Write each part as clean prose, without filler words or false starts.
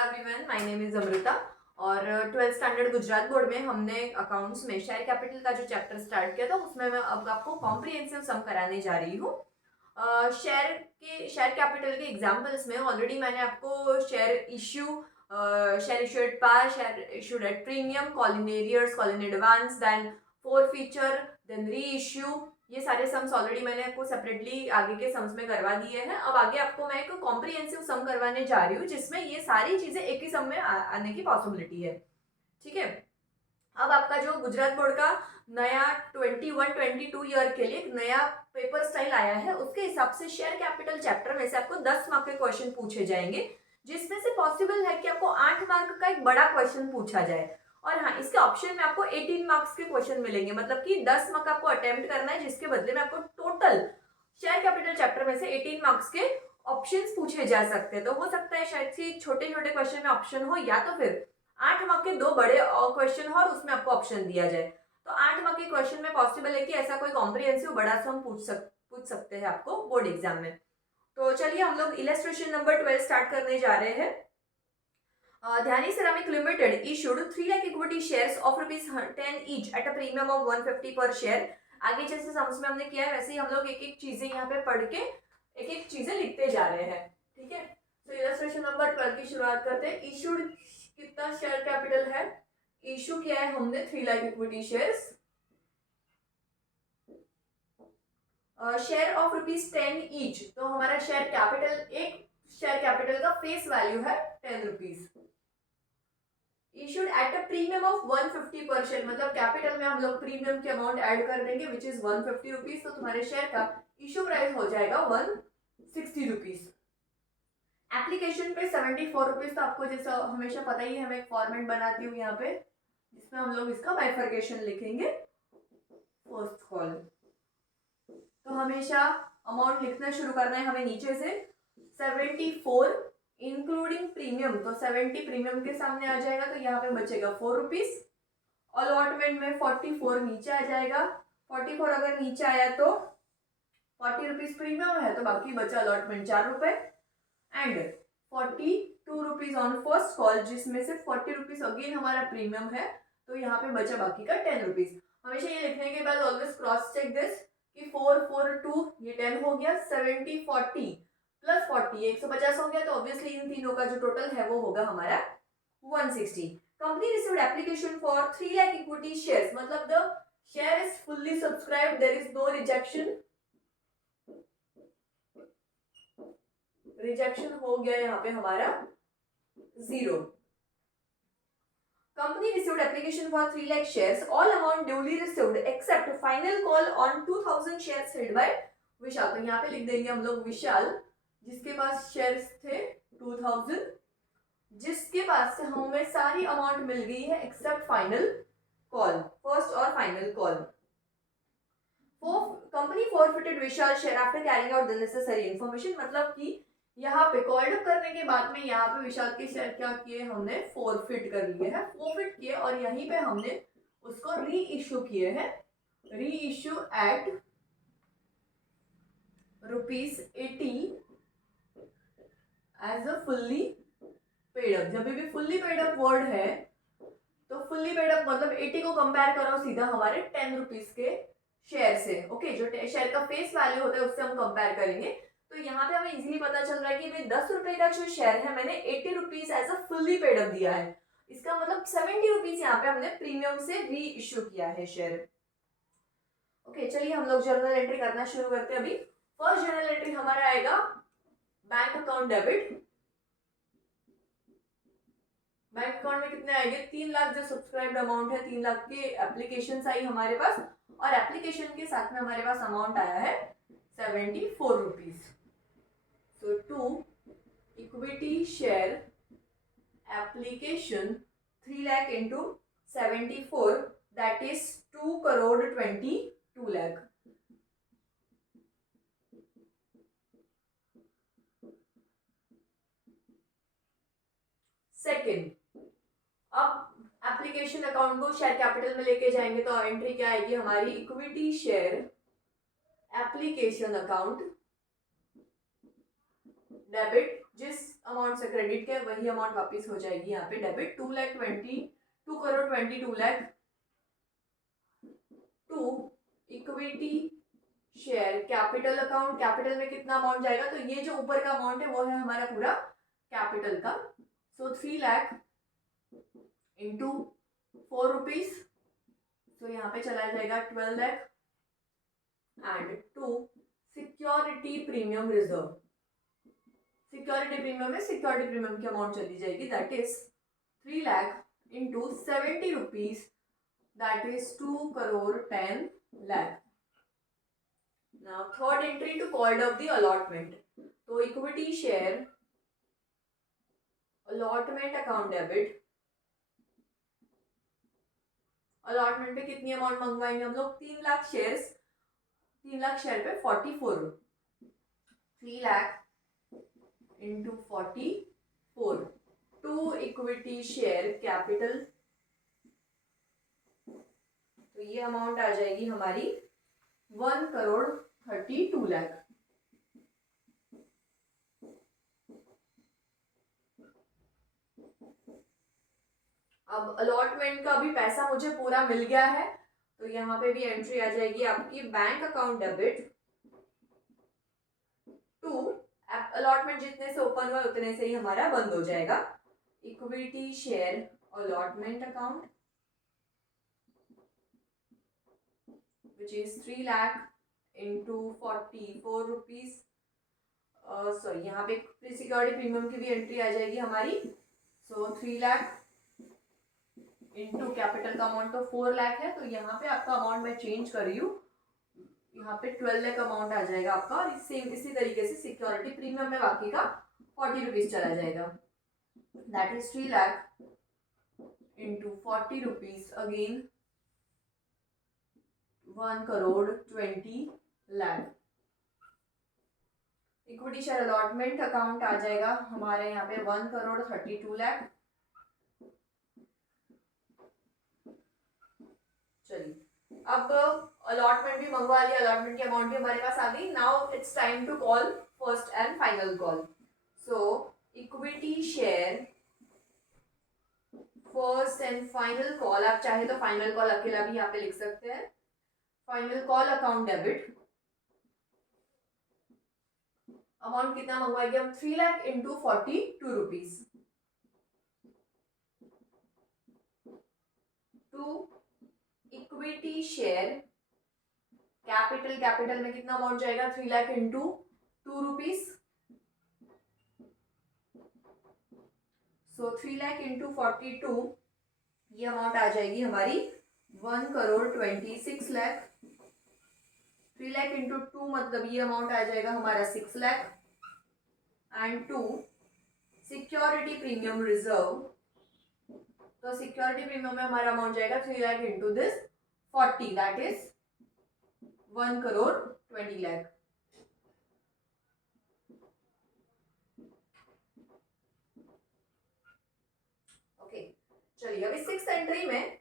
Everyone, my name is Amrita और 12th standard Gujarat board में हमने अकाउंट्स में शेयर कैपिटल का जो चैप्टर स्टार्ट किया था उसमें मैं अब आपको कॉम्प्रिहेंसिव सम कराने जा रही हूँ। शेयर कैपिटल के एग्जांपल्स में ऑलरेडी मैंने आपको share issue at par, share issued at premium, call in arrears, call in advance, then forfeiture, then reissue, ये सारे सम्स ऑलरेडी मैंने आपको सेपरेटली आगे के सम्स में करवा दिए हैं। अब आगे आपको मैं एक कॉम्प्रिहेंसिव सम करवाने जा रही हूँ जिसमें ये सारी चीजें एक ही सम में आने की पॉसिबिलिटी है। ठीक है, अब आपका जो गुजरात बोर्ड का नया 21-22 ईयर के लिए एक नया पेपर स्टाइल आया है, उसके हिसाब से शेयर कैपिटल चैप्टर में से आपको 10 मार्क के क्वेश्चन पूछे जाएंगे, जिसमें से पॉसिबल है कि आपको 8 मार्क का एक बड़ा क्वेश्चन पूछा जाए। और हाँ, इसके ऑप्शन में आपको 18 मार्क्स के क्वेश्चन मिलेंगे, मतलब कि 10 मार्क आपको अटेम्प्ट करना है, जिसके बदले में आपको टोटल शेयर कैपिटल चैप्टर में से 18 मार्क्स के ऑप्शंस पूछे जा सकते हैं। तो हो सकता है शायद से छोटे छोटे क्वेश्चन में ऑप्शन हो, या तो फिर 8 मार्क के 2 बड़े क्वेश्चन हो और उसमें आपको ऑप्शन दिया जाए। तो 8 मार्क के क्वेश्चन में पॉसिबल है कि ऐसा कोई कॉम्प्रिहेंसिव बड़ा सा हम पूछ सकते हैं आपको बोर्ड एग्जाम में। तो चलिए हम लोग इलस्ट्रेशन नंबर 12 स्टार्ट करने जा रहे हैं। Dhani Ceramic Limited issued 3 lakh equity shares of ₹10 each at a premium of 150 per share। आगे जैसे सम्स में हमने किया है वैसे ही हम लोग एक एक चीजें यहाँ पे पढ़ के एक एक चीजें लिखते जा रहे हैं। ठीक है, तो इलस्ट्रेशन नंबर 12 की शुरुआत करते हैं। इशूड कितना शेयर कैपिटल है? इशू किया है हमने 3 lakh equity shares, share of ₹10 each. तो हमारा शेयर कैपिटल, एक शेयर कैपिटल का फेस वैल्यू है 10 rupees. Issued at a premium of 150 पर शेयर, मतलब कैपिटल में हम लोग प्रीमियम की अमाउंट ऐड कर देंगे विच इज 150 रुपीज, तो तुम्हारे शेयर का इशू प्राइस हो जाएगा 160 रुपीज। एप्लीकेशन पे 74 रुपीज। तो आपको जैसा हमेशा पता ही है, हमें एक फॉर्मेट बनाती हूँ यहाँ पे जिसमें हम लोग इसका बाइफर्केशन लिखेंगे। फर्स्ट कॉल तो हमेशा अमाउंट लिखना शुरू करना है हमें नीचे से। 74 इंक्लूडिंग प्रीमियम, तो 70 प्रीमियम के सामने आ जाएगा, तो यहाँ पे बचेगा 4 रुपीज। अलॉटमेंट में 44 नीचे आ जाएगा। 44 अगर नीचे आया तो 40 रुपीज प्रीमियम है, तो बाकी बचा अलॉटमेंट 4 रुपए, and 42 rupees on first call, जिसमें से 40 रुपीज अगेन हमारा प्रीमियम है, तो यहाँ पे बचा बाकी का 10 रुपीज। हमेशा ये लिखने के बाद ऑलवेज क्रॉस चेक दिस कि 4 4 2 ये 10 हो गया, 70 40 प्लस 40 150 हो गया, तो ऑब्वियसली इन तीनों का जो टोटल है वो होगा हमारा 160। Company received application for 3 lakh equity shares, मतलब the share is fully subscribed, there is no rejection. Rejection हो गया यहाँ पे हमारा 0। Company received application for 3 lakh shares, all amount duly received except final call on 2000 shares held by विशाल। तो यहाँ पे लिख देंगे हम लोग विशाल, जिसके पास शेयर्स थे 2000, जिसके पास से हमें सारी अमाउंट मिल गई है एक्सेप्ट फाइनल कॉल, फर्स्ट और final call. Company forfeited Vishal share after carrying out the necessary information, मतलब कि यहाँ पे कॉल्ड अप करने के बाद में यहाँ पे विशाल के शेयर क्या किए हमने, फॉरफिट कर लिए हैं, फॉरफिट किए, और यहीं पे हमने उसको री इश्यू किए हैं, reissue at ₹80 as a fully paid up. जब भी फुल्ली पेड अप वर्ड है तो फुल्ली पेड अप मतलब 80 को कंपेयर करो सीधा हमारे 10 रुपीज के शेयर से। ओके, जो शेयर का फेस वैल्यू होता है उससे हम कंपेयर करेंगे। तो यहाँ पे हमें इजीली पता चल रहा है कि भाई 10 रुपए का जो शेयर है मैंने 80 rupees as a fully paid up दिया है, इसका मतलब 70 रुपीज यहाँ पे हमने प्रीमियम से री इश्यू किया है शेयर। ओके, चलिए हम लोग जर्नल एंट्री करना शुरू करते हैं। अभी फर्स्ट जर्नल एंट्री हमारा आएगा bank account debit. Bank account में कितने आएंगे? 3 लाख जो सब्सक्राइब्ड अमाउंट है, 3 लाख की एप्लीकेशन आई हमारे पास, और एप्लीकेशन के साथ में हमारे पास अमाउंट आया है 74 rupees. So to equity share application 3 lakh into 74, that is 2 crore 22 lakh। Second, अब एप्लीकेशन अकाउंट को शेयर कैपिटल में लेके जाएंगे तो एंट्री क्या आएगी हमारी? Equity share application account debit, जिस अमाउंट से क्रेडिट किया वही अमाउंट वापस हो जाएगी यहाँ पे debit. 2,22,00,000 to equity share capital account. Capital में कितना अमाउंट जाएगा, तो ये जो ऊपर का अमाउंट है वो है हमारा पूरा कैपिटल का। सो 3 लाख इंटू 4 रुपीज, तो यहाँ पे चला जाएगा 12 lakh. And to security premium reserve, security premium में सिक्योरिटी प्रीमियम की अमाउंट चली जाएगी, that is 3 lakh into 70 rupees, that is 2,10,00,000। Now third entry to called up the allotment, तो equity share allotment account debit. Allotment पे कितनी अमाउंट मंगवाएंगे हम लोग, 3 lakh shares, 3 lakh share पे 44, 3 lakh into 44 to equity share capital, तो ये अमाउंट आ जाएगी हमारी 1,32,00,000। अब अलॉटमेंट का भी पैसा मुझे पूरा मिल गया है, तो यहाँ पे भी एंट्री आ जाएगी आपकी bank account debit to, allotment जितने से ओपन हुआ उतने से ही हमारा बंद हो जाएगा, equity share allotment account which is 3 lakh into 44 rupees. Sorry यहाँ पे प्री सिक्योरिटी प्रीमियम की भी एंट्री आ जाएगी हमारी। सो 3 लाख इंटू कैपिटल का अमाउंट तो 4 लाख है, तो यहाँ पे आपका अमाउंट मैं चेंज कर रही हूँ, यहाँ पे 12 लाख अमाउंट आ जाएगा आपका। और सेम इसी तरीके से सिक्योरिटी प्रीमियम में बाकी का 40 रुपीज चला जाएगा, that is 3 lakh into 40 rupees, again 1,20,00,000। Equity share allotment account आ जाएगा हमारे यहाँ पे 1,32,00,000। चलिए अब अलॉटमेंट भी मंगवा लिया, अलॉटमेंट की अमाउंट भी हमारे पास आ गई। Now it's time to call first and final call. So equity share first and final call, आप चाहे तो फाइनल कॉल अकेला भी यहाँ पे लिख सकते हैं। Final call account debit, amount कितना मंगवाएंगे हम, 3 lakh into 42 rupees to equity share capital, capital में कितना अमाउंट जाएगा, 3 lakh into 2 rupees, so 3 lakh into 42, ये अमाउंट आ जाएगी हमारी 1,26,00,000। 3 लाख इंटू 2 मतलब ये अमाउंट आ जाएगा हमारा 6 lakh. And to security premium reserve, तो सिक्योरिटी प्रीमियम में हमारा अमाउंट जाएगा 3 lakh into this 40, that is 1,20,00,000। Okay चलिए अभी 6th एंट्री में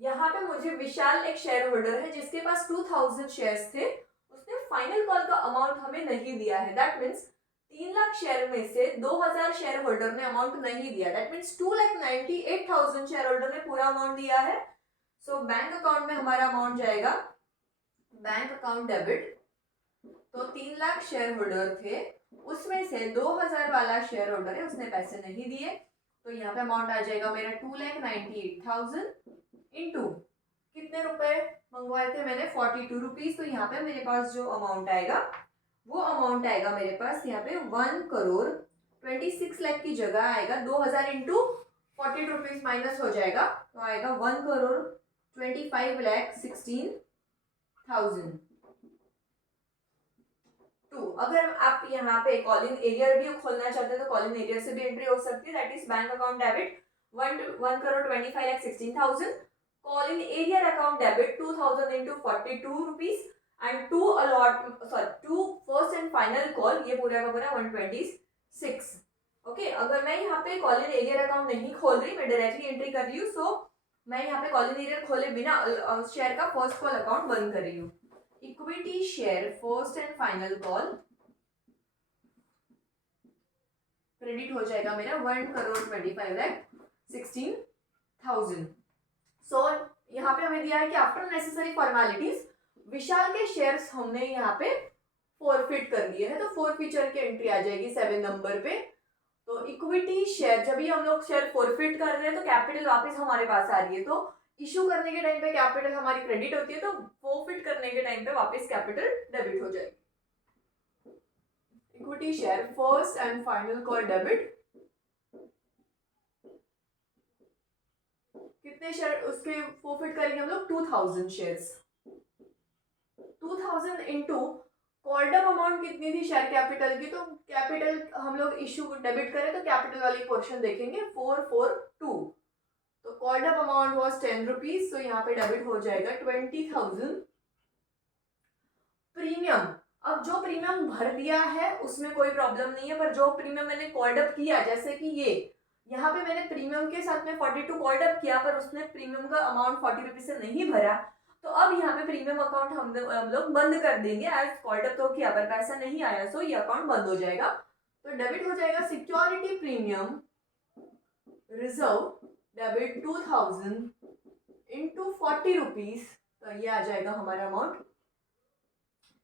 यहाँ पे मुझे विशाल एक शेयर होल्डर है जिसके पास 2,000 शेयर्स थे, उसने फाइनल कॉल का अमाउंट हमें नहीं दिया है, दैट मीन्स 3 लाख शेयर में से 2,000 शेयर होल्डर ने अमाउंट नहीं दिया, दैट मीन्स 2,98,000 शेयर होल्डर ने पूरा अमाउंट दिया है। सो बैंक अकाउंट में हमारा अमाउंट जाएगा बैंक अकाउंट डेबिट, तो 3 लाख शेयर होल्डर थे, उसमें से 2,000 वाला शेयर होल्डर है उसने पैसे नहीं दिए, तो यहाँ पे अमाउंट आ जाएगा मेरा 2,98,000 इंटू कितने रुपए मंगवाए थे मैंने, 42 रुपीज, तो यहाँ पे मेरे पास जो अमाउंट आएगा वो अमाउंट आएगा मेरे पास यहाँ पे 1,26,00,000 की जगह आएगा 2,000 इंटू 42 रुपीज माइनस हो जाएगा, तो आएगा 1,25,16,000। टू, अगर आप यहाँ पे कॉलिंग एरियर भी खोलना चाहते हैं तो कॉलिंग एरियर से भी एंट्री हो सकती है, that is bank account debit 1,25,16,000, calling arrear account debit 2,000 into 42 rupees and to first and final call, ये पूरा का पूरा 126। ओके अगर मैं यहाँ पे कॉलिंग एरियर अकाउंट नहीं खोल रही, मैं डायरेक्टली एंट्री कर रही हूँ, सो मैं यहाँ पे कॉलिंग एरियर खोले बिना शेयर का फर्स्ट कॉल अकाउंट बंद कर रही हूँ। Equity share first and final call credit हो जाएगा मेरा 1,25,16,000। सो यहाँ पे हमें दिया है कि आफ्टर नेसेसरी फॉर्मेलिटीज विशाल के शेयर्स हमने यहाँ पे फॉरफिट कर दिए हैं, तो फॉरफीचर की एंट्री आ जाएगी 7 नंबर पे। तो इक्विटी शेयर, जब भी हम लोग शेयर फॉरफिट कर रहे हैं तो कैपिटल वापस हमारे पास आ रही है, तो इशू करने के टाइम पे कैपिटल हमारी क्रेडिट होती है, तो फॉरफिट करने के टाइम पे वापस कैपिटल डेबिट हो जाएगी। Equity share first and final call debit, कितने शेयर उसके फॉरफिट करेंगे हम लोग, 2000 shares. 2000 into called up amount कितनी थी शेयर कैपिटल की, तो कैपिटल हम लोग इशू डेबिट करें तो कैपिटल वाली पोर्शन देखेंगे 442, तो called up amount was 10 rupees, तो यहाँ पे डेबिट हो जाएगा 20,000। प्रीमियम, अब जो प्रीमियम भर दिया है उसमें कोई प्रॉब्लम नहीं है, पर जो प्रीमियम मैंने कॉल्ड अप किया, जैसे कि ये यहाँ पे मैंने प्रीमियम के साथ में 42 कॉल्ड अप किया, पर उसने प्रीमियम का अमाउंट 40 रुपीज से नहीं भरा, तो अब यहाँ पे प्रीमियम अकाउंट हम लोग बंद कर देंगे, एज कॉल्ड अप तो किया पर पैसा नहीं आया, सो ये अकाउंट बंद हो जाएगा। तो डेबिट हो जाएगा security premium reserve debit 2000 into 40 rupees, तो ये आ जाएगा हमारा amount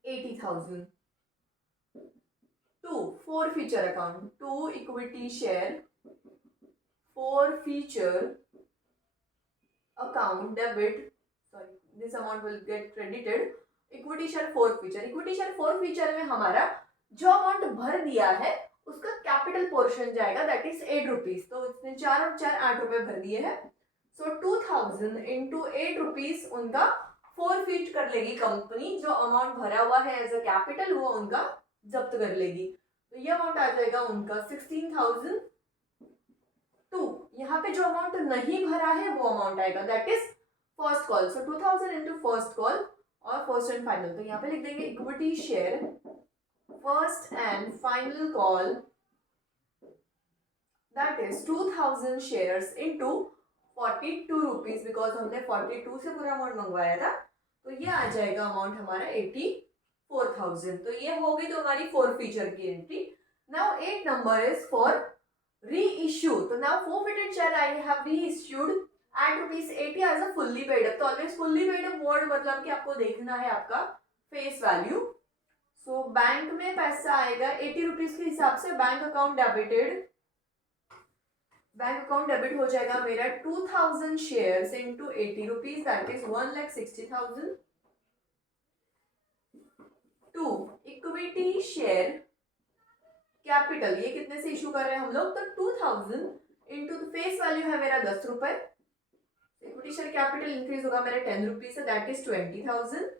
80,000। To forfeiture account, to equity share forfeiture account debit, sorry, this amount will get credited equity share forfeiture. Equity share forfeiture में हमारा जो amount भर दिया है उसका कैपिटल पोर्शन जाएगा, दैट इज 8 रुपीज, तो इसने 4 और 4 8 रुपए भर दिए हैं, सो 2000 इंटू 8 रुपीज उनका फोरफीट कर लेगी कंपनी, जो अमाउंट भरा हुआ है एज अ कैपिटल वो उनका जब्त कर लेगी, तो ये अमाउंट आ जाएगा उनका 16,000। यहाँ पे जो अमाउंट नहीं भरा है वो अमाउंट आएगा, that is first call, so 2000 into first call और फर्स्ट एंड फाइनल, तो यहाँ पे लिख देंगे equity share first and final call, that is 2000 shares into 42 rupees, because हमने 42 से पूरा अमाउंट मंगवाया था, तो ये आ जाएगा अमाउंट हमारा 84,000। तो ये हो गई तो हमारी फोर फीचर की entry. Now 8 number is for reissue, तो now forfeited share I have reissued at ₹80 as a fully paid up, तो always fully paid up word मतलब कि आपको देखना है आपका फेस वैल्यू। सो बैंक में पैसा आएगा 80 रुपीज के हिसाब से, bank account debited, bank account debit हो जाएगा मेरा 2000 shares into 80 rupees, that is 1,60,000। To equity share capital, ये कितने से इशू कर रहे हैं हम लोग, तो 2000 इंटू फेस वैल्यू है मेरा 10 रुपए, इक्विटी शेयर कैपिटल इंक्रीज होगा मेरा 10 रुपीज से, that is 20,000।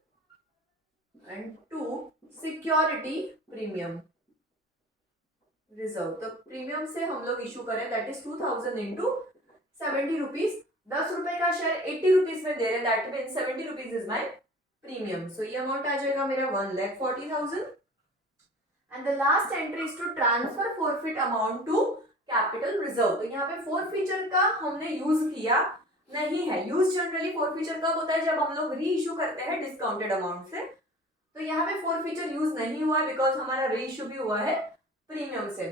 And to security premium reserve, तो प्रीमियम से हम लोग इशू करें, दैट इज 2000 इंटू 70 रुपीज, 10 रुपए का शेयर 80 रुपीज में दे रहे हैं, that mean 70 rupees is my premium, so ये अमाउंट आ जाएगा मेरा 1,40,000। And the last entry is to transfer forfeit amount to capital reserve, तो यहाँ पे फोर फीचर का हमने यूज किया नहीं है। यूज जनरली फोर फीचर कब होता है, जब हम लोग री इशू करते हैं डिस्काउंटेड अमाउंट से, तो यहाँ पे फोर फीचर यूज नहीं हुआ है बिकॉज हमारा री इशू भी हुआ है प्रीमियम से,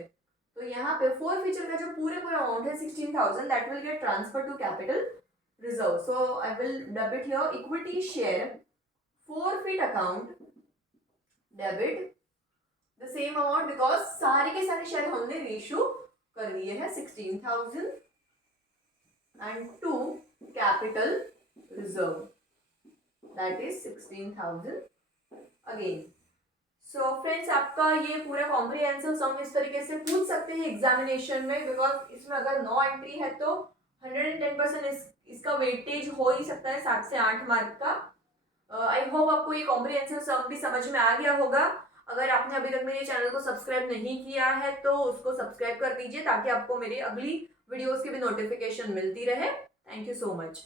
तो यहाँ पे फोर फीचर का जो पूरे अमाउंट है 16,000 that will get transfer to capital reserve, so I will debit here equity share forfeit account debit the same amount, because सारे के सारे शेयर हमने रीइशू कर दिए हैं 16,000 and to capital reserve, that is 16,000 again. So friends, आपका ये पूरा कॉम्प्रिहेंसिव सम इस तरीके से पूछ सकते हैं एग्जामिनेशन में, बिकॉज इसमें अगर 9 एंट्री है तो 110% इसका वेटेज हो ही सकता है 7 से 8 मार्क का। आई होप आपको ये कॉम्प्रिहेंसिव सम भी समझ में आ गया होगा। अगर आपने अभी तक मेरे चैनल को सब्सक्राइब नहीं किया है तो उसको सब्सक्राइब कर दीजिए ताकि आपको मेरी अगली वीडियोस की भी नोटिफिकेशन मिलती रहे। Thank you so much.